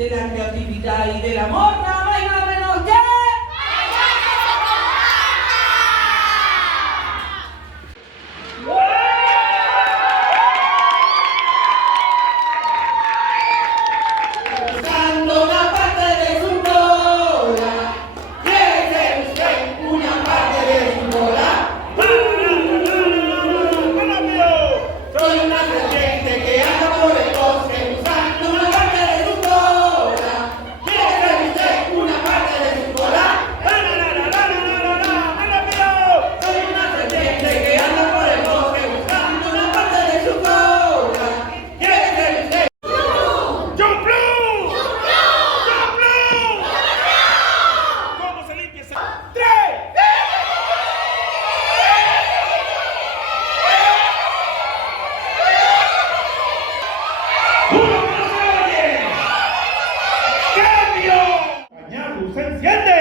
de la creatividad y del amor, nada más y nada menos que... Buscando una parte de su cola, ¿quiere ser usted una parte de su cola? Soy una serpiente que anda por el bosque buscando una parte de su cola. ¿Quiere ser usted una parte de su cola? Soy una serpiente que anda por el bosque buscando una parte de su cola. ¿Quiere ser usted? ¡John Blue! ¿Cómo se limpia ese? ¡Tres! ¡Uno que no se oye! ¡Cambio! ¡Cañarro se enciende!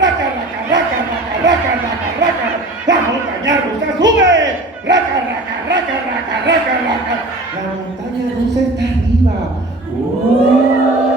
¡Raca, raca, raca, raca, raca, raca, raca! ¡La montaña rusa sube! ¡Raca, raca, raca, raca, raca, raca! ¡La montaña rusa está arriba! ¡Oh!